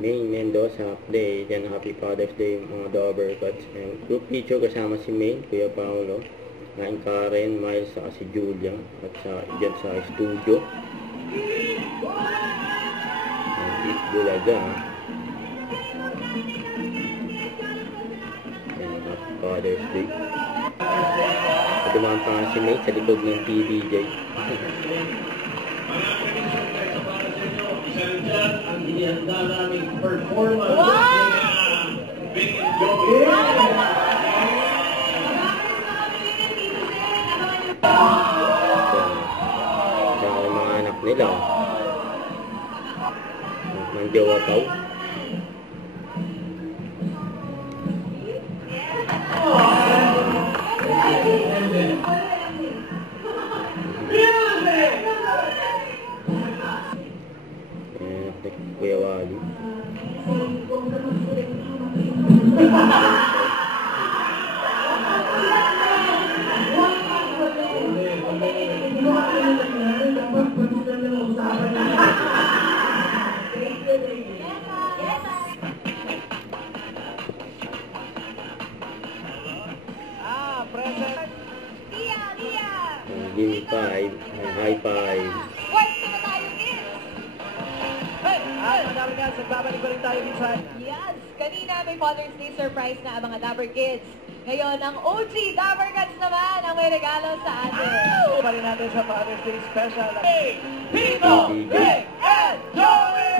May Mendoza update. Yan, Happy Father's Day mga Dobercats. Group picture kasama si May, Kuya Paolo, Karen, Miles, saka si Julia, at dyan sa studio. Eat Bulaga. Yan, Happy Father's Day. At dumaan pa nga si May sa likod ng TVJ. Ang hinihanda namin performance. Saka yung mga anak nila. Manjawa tao. Kuya Wali. Give me 5. High 5. Yes! Kanina may Father's Day surprise na ang mga Dapper Kids. Ngayon, ang OG Dapper Cats naman ang may regalo sa atin. Pa rin natin sa Father's Day special. Hey! Tito! Rick! And Joey!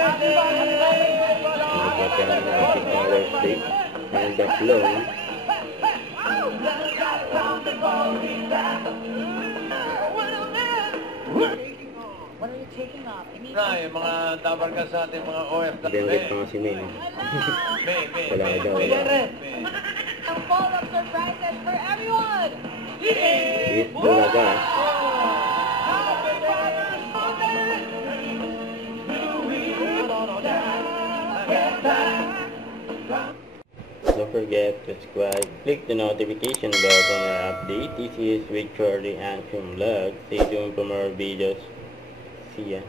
Happy Father's Day. And the flow. What are you taking off? Na, yung mga tabarka sa ating mga OFW. Benefit pa nga si May. Wala daw. Ang full of surprises for everyone! Eat Bulaga. Don't forget to subscribe, click the notification bell for more update. This is Victory and Vlog. Stay tuned for more videos. See ya.